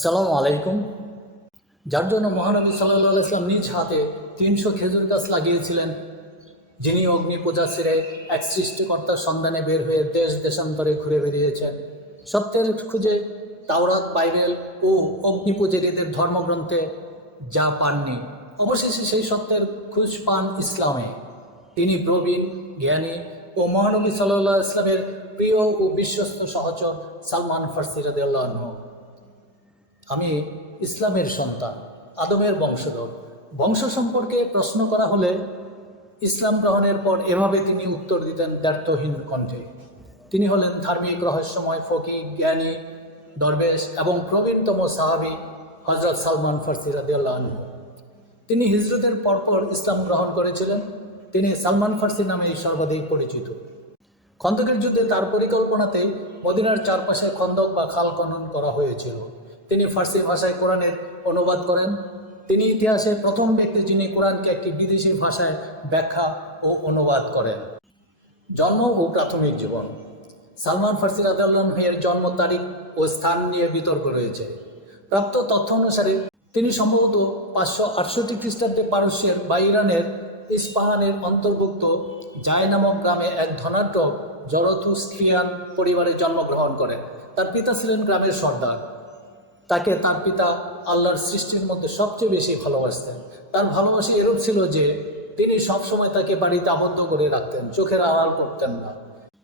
আসসালামু আলাইকুম। যার জন্য মহানবী সাল্লাহ ইসলাম নিজ হাতে তিনশো খেজুর গাছ লাগিয়েছিলেন। যিনি অগ্নি পূজা সেরে এক সৃষ্টিকর্তার সন্ধানে বের হয়ে দেশ দেশান্তরে ঘুরে বেরিয়েছেন সত্যের খুঁজে তাওরাত, বাইবেল ও অগ্নি পূজারীদের ধর্মগ্রন্থে যা পাননি, অবশেষে সেই সত্যের খুঁজ পান ইসলামে। তিনি প্রবীণ, জ্ঞানী ও মহানবী সাল্লাহ ইসলামের প্রিয় ও বিশ্বস্ত সহচর সালমান ফার্সি রাদিয়াল্লাহু আমি ইসলামের সন্তান, আদমের বংশধর। বংশ সম্পর্কে প্রশ্ন করা হলে ইসলাম গ্রহণের পর এভাবে তিনি উত্তর দিতেন দ্ব্যর্থহীন কণ্ঠে। তিনি হলেন ধার্মিক, রহস্যময় ফকি জ্ঞানী, দরবেশ এবং প্রবীণতম সাহাবি হজরত সালমান ফার্সি রাদিয়াল্লাহু তিনি হিজরতের পরপর ইসলাম গ্রহণ করেছিলেন। তিনি সালমান ফার্সি নামেই সর্বাধিক পরিচিত। খন্দকের যুদ্ধে তার পরিকল্পনাতেই মদিনার চারপাশে খন্দক বা খাল খনন করা হয়েছিল। তিনি ফার্সি ভাষায় কোরআনের অনুবাদ করেন। তিনি ইতিহাসে প্রথম ব্যক্তি যিনি কোরআনকে একটি বিদেশি ভাষায় ব্যাখ্যা ও অনুবাদ করেন। জন্ম ও প্রাথমিক জীবন। সালমান ফার্সি রাদের জন্ম তারিখ ও স্থান নিয়ে বিতর্ক রয়েছে। প্রাপ্ত তথ্য অনুসারে তিনি সম্ভবত পাঁচশো আটষট্টি খ্রিস্টাব্দে পারস্যের বা ইরানের ইস্পাহানের অন্তর্ভুক্ত জায় নামক গ্রামে এক ধনাঢ্য জরথুস্ট্রিয়ান পরিবারে জন্মগ্রহণ করেন। তার পিতা ছিলেন গ্রামের সর্দার। তাকে তার পিতা আল্লাহর সৃষ্টির মধ্যে সবচেয়ে বেশি ভালোবাসতেন। তার ভালোবাসা এরূপ ছিল যে, তিনি সবসময় তাকে বাড়িতে আবদ্ধ করে রাখতেন, চোখের আড়াল করতেন না।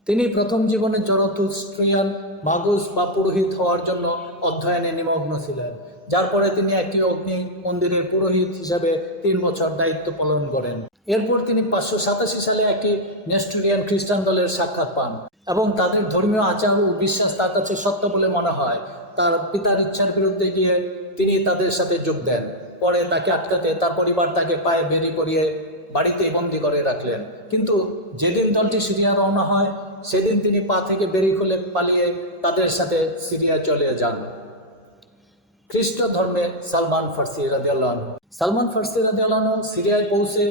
তিনি প্রথম জীবনে জরথুস্ট্রিয়ান মাগুস বা পুরোহিত হওয়ার জন্য অধ্যয়নে নিমগ্ন ছিলেন। যার পরে তিনি একটি অগ্নি মন্দিরের পুরোহিত হিসাবে তিন বছর দায়িত্ব পালন করেন। এরপর তিনি পাঁচশো সাতাশি সালে একটি নেস্টোরিয়ান খ্রিস্টান দলের সাক্ষাৎ পান এবং তাদের ধর্মীয় আচার ও বিশ্বাস তার কাছে সত্য বলে মনে হয়। তার পিতার ইচ্ছার বিরুদ্ধে গিয়ে তিনি তাদের সাথে যোগ দেন। পরে তাকে আটকাতে তার পরিবার তাকে পায়ে বেরিয়ে করিয়ে বাড়িতেই বন্দি করে রাখলেন। কিন্তু যেদিন দলটি সিরিয়া রওনা হয়, সেদিন তিনি পা থেকে বেরিয়ে খুলে পালিয়ে তাদের সাথে সিরিয়া চলে যান। খ্রিস্ট ধর্মে সালমান ফার্সি আনহু। সালমান ফার্সি আনহু সিরিয়ায় পৌঁছে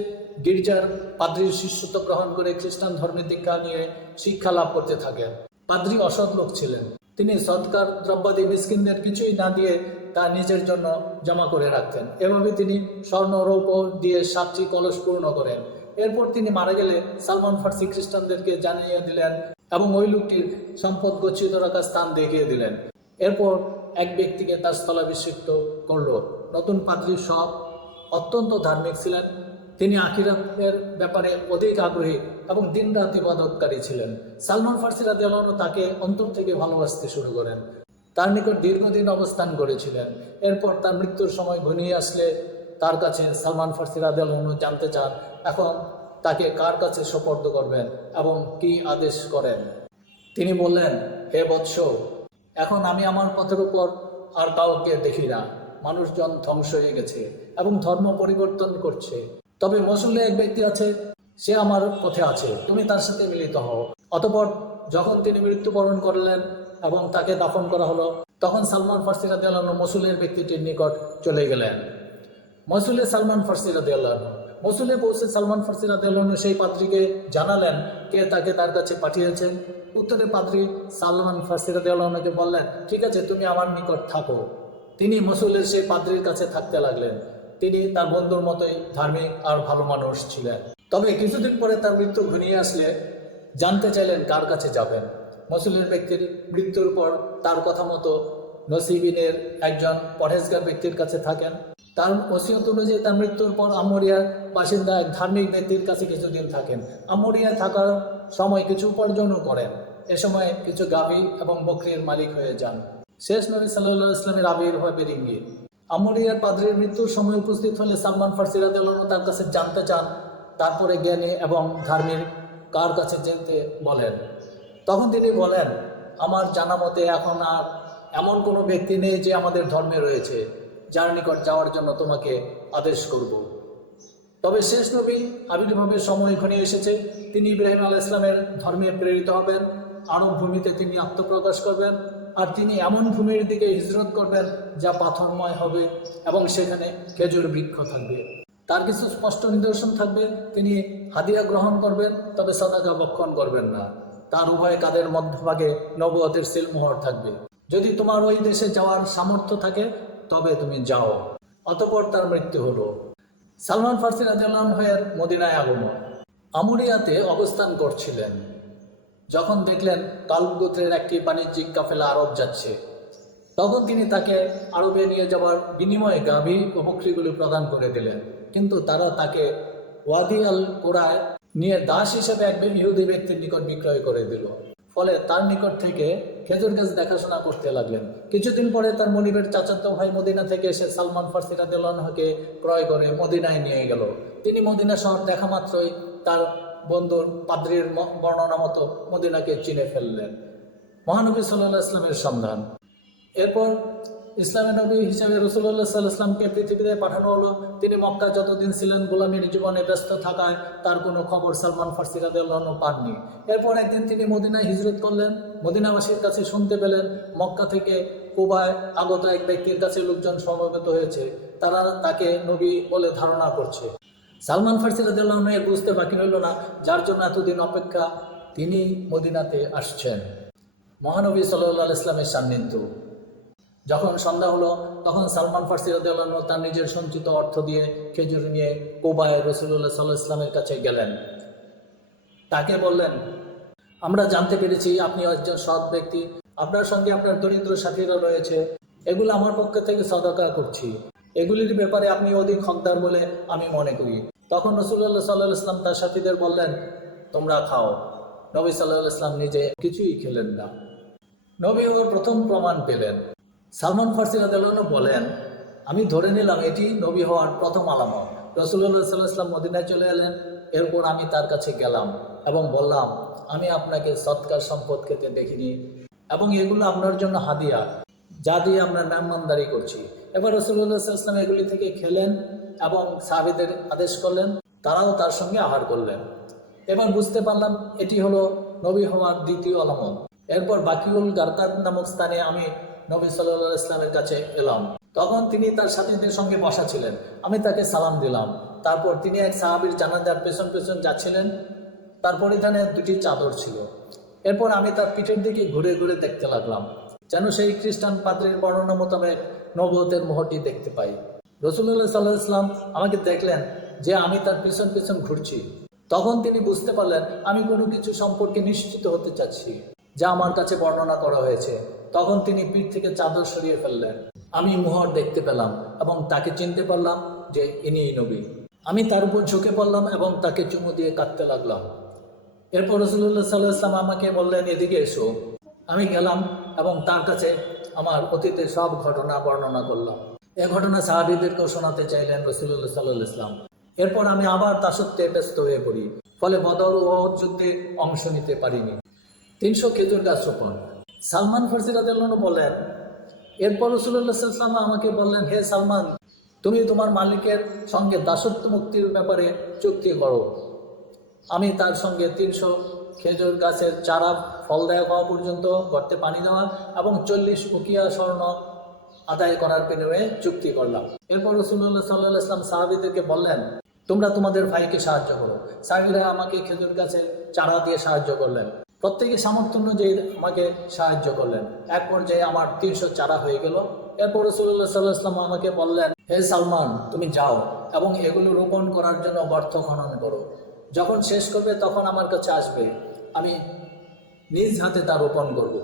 গির্জার পাদ্রির শিষ্যত্ব গ্রহণ করে খ্রিস্টান ধর্মের দীক্ষা নিয়ে শিক্ষা লাভ করতে থাকেন। পাদ্রি অসৎ লোক ছিলেন। তিনি সৎকার দ্রব্যাদি মিসকিনদের কিছুই না দিয়ে তা নিজের জন্য জমা করে রাখতেন। এভাবে তিনি স্বর্ণ রৌপ দিয়ে সাতটি কলস পূর্ণ করেন। এরপর তিনি মারা গেলে সালমান ফার্সি খ্রিস্টানদেরকে জানিয়ে দিলেন এবং ওই লোকটির সম্পদ গচ্ছিত রাখার স্থান দেখিয়ে দিলেন। এরপর এক ব্যক্তিকে তার স্থলাভিষিক্ত করল। নতুন পাদ্রী সব অত্যন্ত ধার্মিক ছিলেন। তিনি আখিরাতের ব্যাপারে অধিক আগ্রহী এবং দিনরাত ইবাদতকারী ছিলেন। সালমান ফার্সি রাদিয়াল্লাহু তাকে অন্তর থেকে ভালোবাসতে শুরু করেন। তার নিকট দীর্ঘদিন অবস্থান করেছিলেন। এরপর তার মৃত্যুর সময় ঘনিয়ে আসলে তার কাছে সালমান ফার্সি রাদিয়াল্লাহু জানতে চান, এখন তাকে কার কাছে সোপর্দ করবেন এবং কি আদেশ করেন? তিনি বললেন, হে বৎস, এখন আমি আমার পথের উপর আর কাউকে দেখি না। মানুষজন ধ্বংস হয়ে গেছে এবং ধর্ম পরিবর্তন করছে। তবে মসুলে এক ব্যক্তি আছে, সে আমার পথে আছে, তুমি তার সাথে মিলিত হও। অতপর যখন তিনি মৃত্যুবরণ করলেন এবং তাকে দাফন করা হলো, তখন সালমান ফার্সি আনহু মসুলের ব্যক্তিটির নিকট চলে গেলেন। মসুলে সালমান ফার্সি আনহু। মসুলে পৌঁছে সালমান ফার্সি আনহু সেই পাত্রীকে জানালেন কে তাকে তার কাছে পাঠিয়েছেন উত্তরে পাত্রী সালমান ফার্সি আনহুকে বললেন, ঠিক আছে, তুমি আমার নিকট থাকো। তিনি মসুলের সেই পাত্রীর কাছে থাকতে লাগলেন। তিনি তার বন্ধুর মতোই ধার্মিক আর ভালো মানুষ ছিলেন। তবে কিছুদিন পরে তার মৃত্যু ঘনিয়ে আসলে জানতে চাইলেন কার কাছে যাবেন। মসুলের ব্যক্তির মৃত্যুর পর তার কথা মতো নসিবিনের একজন পরহেজগার ব্যক্তির কাছে থাকেন। তার ওসিয়ত অনুযায়ী তার মৃত্যুর পর আমরিয়ার বাসিন্দা এক ধার্মিক ব্যক্তির কাছে কিছুদিন থাকেন। আমরিয়ায় থাকার সময় কিছু উপার্জনও করেন। এ সময় কিছু গাভী এবং বকরির মালিক হয়ে যান। শেষ নবী সাল্লাহ ইসলামের আবির্ভাব বেরিঙ্গি আমরিয়ার পাদ্রির মৃত্যুর সময় উপস্থিত হলে সালমান ফার্সি রাদিয়াল্লাহু তার কাছে জানতে চান, তারপরে জ্ঞানী এবং ধার্মিক কার কাছে যেতে বলেন। তখন তিনি বলেন, আমার জানা মতে এখন আর এমন কোনো ব্যক্তি নেই যে আমাদের ধর্মে রয়েছে, যার নিকট যাওয়ার জন্য তোমাকে আদেশ করব। তবে শেষ নবী আবির্ভাবের সময় এখানে এসেছে। তিনি ইব্রাহিম আল ইসলামের ধর্মে প্রেরিত হবেন, আরব ভূমিতে তিনি আত্মপ্রকাশ করবেন। আর তিনি এমন ভূমির দিকে হিজরত করবেন যা পাথরময় হবে এবং সেখানে খেজুর বৃক্ষ থাকবে। তার কিছু স্পষ্ট নিদর্শন থাকবে। তিনি হাদিয়া গ্রহণ করবেন, তবে সদাকা বক্ষণ করবেন না। তার উভয় কাদের মধ্যভাগে নবতের সিলমোহর থাকবে। যদি তোমার ওই দেশে যাওয়ার সামর্থ্য থাকে, তবে তুমি যাও। অতপর তার মৃত্যু হলো। সালমান ফার্সি রাজের মদিনায় আগমন। আমুরিয়াতে অবস্থান করছিলেন। যখন দেখলেন কালব গোত্রের একটি বাণিজ্যিক কাফেলা আরব যাচ্ছে, তখন তিনি তাকে আরবে নিয়ে যাওয়ার বিনিময়ে গাভী ও বকরিগুলি প্রদান করে দিলেন। কিন্তু তারা তাকে ওয়াদি আল কোরআয় নিয়ে দাস হিসেবে এক ইহুদি ব্যক্তির নিকট বিক্রয় করে দিল। ফলে তার নিকট থেকে খেজুর গাছ দেখাশোনা করতে লাগলেন। কিছুদিন পরে তার মনিবের চাচাতো ভাই মদিনা থেকে এসে সালমান ফার্সি রাদিয়াল্লাহুকে ক্রয় করে মদিনায় নিয়ে গেল। তিনি মদিনা শহর দেখা মাত্রই তার বন্ধুর পাদ্রির বর্ণনা মতো মদিনাকে চিনে ফেললেন। মহানবী সাল্লাহ ইসলামের সন্ধান। এরপর ইসলামের নবী হিসাবে রসুল্লাহ সাল্লাহ ইসলামকে পৃথিবীতে পাঠানো হলো। তিনি মক্কা যতদিন ছিলেন গোলামীর জীবনে ব্যস্ত থাকায় তার কোনো খবর সালমান ফার্সি রাদিয়াল্লাহু পাননি। এরপর একদিন তিনি মদিনায় হিজরত করলেন। মদিনাবাসীর কাছে শুনতে পেলেন, মক্কা থেকে কুবায় আগত এক ব্যক্তির কাছে লোকজন সমবেত হয়েছে। তারা তাকে নবী বলে ধারণা করছে। সালমান ফার্সি রাদিয়াল্লাহু এর বুঝতে বাকি রইল না, যার জন্য এতদিন অপেক্ষা তিনি মদিনাতে আসছেন। মহানবী সাল্লাহ ইসলামের সান্নিধ্য। যখন সন্ধ্যা হলো, তখন সালমান ফার্সি রাদিয়াল্লাহু তার নিজের সঞ্চিত অর্থ দিয়ে খেজুর নিয়ে কোবায় রসুল্লাহ সাল্লাহ ইসলামের কাছে গেলেন। তাকে বললেন, আমরা জানতে পেরেছি আপনি একজন সৎ ব্যক্তি। আপনার সঙ্গে আপনার দরিদ্র সাথীরা রয়েছে। এগুলো আমার পক্ষ থেকে সদকা করছি। এগুলির ব্যাপারে আপনি অধিক হকদার বলে আমি মনে করি। তখন রসুল্লাহ সাল্লাহ ইসলাম তার সাথীদের বললেন, তোমরা খাও। নবী সাল্লাহ ইসলাম নিজে কিছুই খেলেন না। নবী ওর প্রথম প্রমাণ পেলেন। সালমান ফার্সি রাদিয়াল্লাহু বলেন, আমি ধরে নিলাম এটি নবী হওয়ার প্রথম আলামত। রসুল্লাহ সাল্লাহ ইসলাম মদিনায় চলে এলেন। এরপর আমি তার কাছে গেলাম এবং বললাম, আমি আপনাকে সৎকার সম্পদ খেতে দেখিনি এবং এগুলো আপনার জন্য হাদিয়া। যা দিয়ে আমরা নামমানদারি করছি। এবার রসুল্লাহ ইসলাম এগুলি থেকে খেলেন এবং সাহাবিদের আদেশ করলেন, তারাও তার সঙ্গে আহার করলেন। এবার বুঝতে পারলাম এটি হলো নবী হওয়ার দ্বিতীয় আলামত। এরপর বাকিউল গারকাত নামক স্থানে আমি নবী সাল্লাহ ইসলামের কাছে এলাম। তখন তিনি তার সাথীদের সঙ্গে বসা ছিলেন। আমি তাকে সালাম দিলাম। তারপর তিনি এক সাহাবির জানাজার পেছন পেছন যাচ্ছিলেন। তার পরিধানে দুটি চাদর ছিল। এরপর আমি তার পিঠের দিকে ঘুরে ঘুরে দেখতে লাগলাম। যেন সেই খ্রিস্টান পাদ্রীর বর্ণনা মোতাবেক নবতের মোহরটি দেখতে পাই। রসুল্লাহ সাল্লাহ ইসলাম আমাকে দেখলেন যে আমি তার পিছন পিছন ঘুরছি। তখন তিনি বুঝতে পারলেন আমি কোনো কিছু সম্পর্কে নিশ্চিত হতে চাচ্ছি, যা আমার কাছে বর্ণনা করা হয়েছে। তখন তিনি পিঠ থেকে চাদর সরিয়ে ফেললেন। আমি মোহর দেখতে পেলাম এবং তাকে চিনতে পারলাম যে ইনিই নবী। আমি তার উপর ঝুঁকে পড়লাম এবং তাকে চুমু দিয়ে কাঁদতে লাগলাম। এরপর রসুল্লাহ সাল্লাহ ইসলাম আমাকে বললেন, এদিকে এসো। আমি গেলাম এবং তার কাছে আমার অতীতের সব ঘটনা বর্ণনা করলাম। এ ঘটনা সাহাবিদেরকেও শোনাতে চাইলেন রসুল্লাহ সাল্লাহ ইসলাম এরপর আমি আবার তাসত্বে ব্যস্ত হয়ে পড়ি। ফলে বদর ও যুদ্ধে অংশ নিতে পারিনি। তিনশো খেজুর গাছ রোপণ। সালমান ফার্সিরাদ বলেন, এরপর রসুল্লাহ আমাকে বললেন, হে সালমান, তুমি তোমার মালিকের সঙ্গে দাসত্ব মুক্তির ব্যাপারে চুক্তি করো। আমি তার সঙ্গে তিনশো খেজুর গাছের চারা ফল দেওয়া হওয়া পর্যন্ত গর্তে পানি দেওয়া এবং চল্লিশ উকিয়া স্বর্ণ আদায় করার বিনিময়ে চুক্তি করলাম। এরপর রসুল্লাহ সাল্লাহ ইসলাম সাহাবিদেরকে বললেন, তোমরা তোমাদের ভাইকে সাহায্য করো। সাহাবিরা আমাকে খেজুর গাছে চারা দিয়ে সাহায্য করলেন। প্রত্যেকে সামর্থ্য অনুযায়ী আমাকে সাহায্য করলেন। এক পর্যায়ে আমার তিনশো চারা হয়ে গেল। এরপর রসুল্লাহ সাল্লাহ ইসলাম আমাকে বললেন, হে সালমান, তুমি যাও এবং এগুলো রোপণ করার জন্য গর্ত খনন করো। যখন শেষ করবে, তখন আমার কাছে আসবে, আমি নিজ হাতে তা রোপণ করব।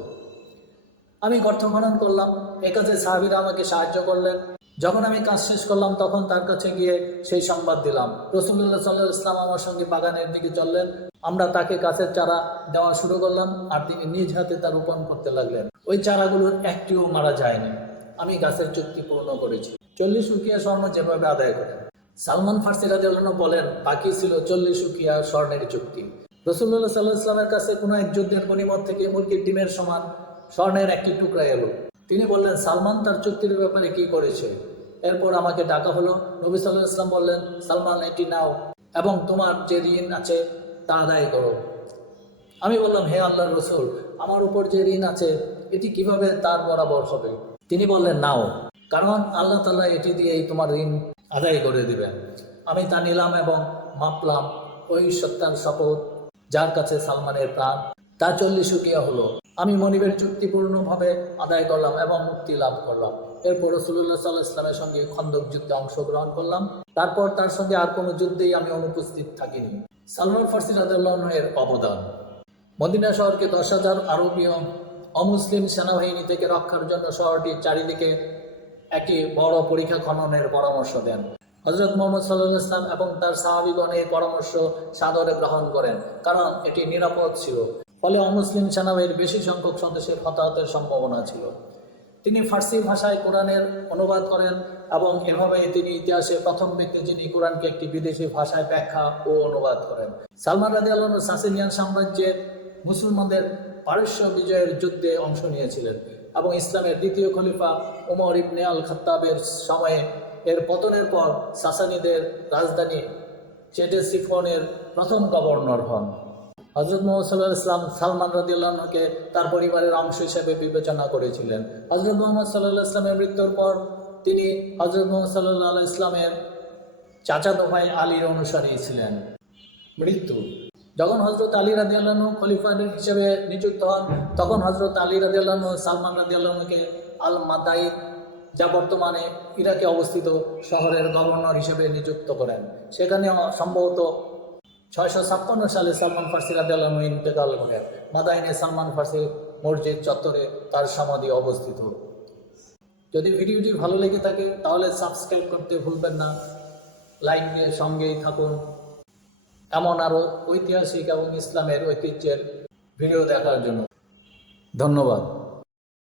আমি গর্ত খনন করলাম এ কাজে সাহাবিরা আমাকে সাহায্য করলেন। যখন আমি কাজ শেষ করলাম, তখন তার কাছে গিয়ে সেই সংবাদ দিলাম। রসুল্লাহ সাল্লাহ ইসলাম আমার সঙ্গে বাগানের দিকে চললেন। আমরা তাকে গাছের চারা দেওয়া শুরু করলাম আর তিনি নিজ হাতে তা রোপণ করতে লাগলেন। ওই চারাগুলোর একটিও মারা যায়নি। আমি গাছের চুক্তি পূর্ণ করেছি। চল্লিশ উকিয়া স্বর্ণ যেভাবে আদায় করেন। সালমান ফার্সি রাজিয়াল্লাহ বলেন বাকি ছিল চল্লিশ উকিয়া স্বর্ণের চুক্তি। রসুল্লাহ সাল্লাহ ইসলামের কাছে কোনো এক যুদ্ধের গণিমত থেকে মুরগির ডিমের সমান স্বর্ণের একটি টুকরা এলো। তিনি বললেন, সালমান তার চুক্তির ব্যাপারে কি করেছে? এরপর আমাকে ডাকা হলো। নবী সাল্লাহ ইসলাম বললেন, সালমান, এটি নাও এবং তোমার যে ঋণ আছে তা আদায় করো। আমি বললাম, হে আল্লাহর রসুল, আমার উপর যে ঋণ আছে, এটি কীভাবে তার বরাবর হবে? তিনি বললেন, নাও, কারণ আল্লাহ তাল্লাহ এটি দিয়েই তোমার ঋণ আদায় করে দিবেন আমি তা নিলাম এবং মাপলাম, ওই সত্যার শপথ, যার কাছে সালমানের প্রাণ, তা চল্লিশ উকিয়া হলো। আমি মনিবের চুক্তিপূর্ণভাবে আদায় করলাম এবং মুক্তি লাভ করলাম। এরপর রসুল্লাহ সাল্লাহ ইসলামের সঙ্গে খন্দক যুদ্ধে অংশগ্রহণ করলাম। তারপর তার সঙ্গে আর কোনো যুদ্ধেই আমি অনুপস্থিত থাকিনি। সালমান ফার্সি রাদের অবদান। মদিনা শহরকে দশ হাজার আরবীয় অমুসলিম সেনাবাহিনী থেকে রক্ষার জন্য শহরটির চারিদিকে একটি বড় পরীক্ষা খননের পরামর্শ দেন। হজরত মোহাম্মদ সাল্লাহ ইসলাম এবং তার সাহাবিগণ এই পরামর্শ সাদরে গ্রহণ করেন, কারণ এটি নিরাপদ ছিল। ফলে অমুসলিম সেনাবাহিনীর বেশি সংখ্যক সদস্যের হতাহতের সম্ভাবনা ছিল। তিনি ফার্সি ভাষায় কোরআনের অনুবাদ করেন এবং এভাবে তিনি ইতিহাসে প্রথম ব্যক্তি যিনি কোরআনকে একটি বিদেশি ভাষায় ব্যাখ্যা ও অনুবাদ করেন। সালমান রাজি আল্লাহ সাসিনিয়ান সাম্রাজ্যের মুসলমানদের পারস্য বিজয়ের যুদ্ধে অংশ নিয়েছিলেন। এবং ইসলামের দ্বিতীয় খলিফা উমর ইবনে আল খাত্তাবের সময়ে এর পতনের পর সাসানিদের রাজধানী চেটেসিফনের প্রথম গভর্নর হন। হজরত মোহাম্মদ সাল্লাহ ইসলাম সালমান রাদিউল্লাহকে তার পরিবারের অংশ হিসেবে বিবেচনা করেছিলেন। হজরত মোহাম্মদ সাল্লাহ ইসলামের মৃত্যুর পর তিনি হজরত মোহাম্মদ সাল্লাহ ইসলামের চাচাতো ভাই আলীর অনুসারী ছিলেন। মৃত্যু যখন হজরত আলী রাজি আল্লাহ খলিফা হিসেবে নিযুক্ত হন, তখন হজরত আলী রাজি আল্লাহ সালমান রাজি আল্লাহকে আল মাদাইদ যা বর্তমানে ইরাকে অবস্থিত শহরের গভর্নর হিসেবে নিযুক্ত করেন। সেখানে সম্ভবত ছয়শো ছাপ্পান্ন সালে সালমান ফার্সি রাজি আল্লাহ ইন্তেকাল করেন মাদাইনে সালমান ফার্সি মসজিদ চত্বরে তার সমাধি অবস্থিত। যদি ভিডিওটি ভালো লেগে থাকে, তাহলে সাবস্ক্রাইব করতে ভুলবেন না। লাইক দিয়ে সঙ্গেই থাকুন। এমন আরও ঐতিহাসিক এবং ইসলামের ঐতিহ্যের ভিডিও দেখার জন্য। ধন্যবাদ।